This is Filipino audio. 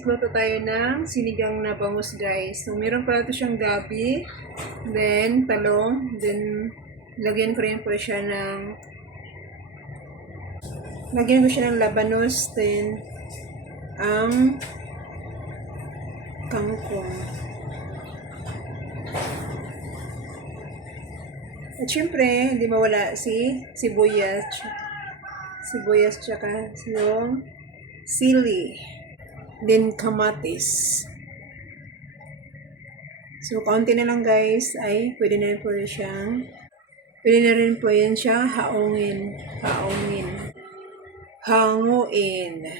Luto tayo ng sinigang na bangus, guys. So, meron pala ito siyang gabi, then talong, then lagyan ko rin po siya ng labanos, then ang kangkong. At syempre, hindi mawala si sibuyas. Sibuyas tsaka yung sili. Then kamatis. So, kaunti na lang, guys, ay pwede na rin po siyang haungin. Hanguin.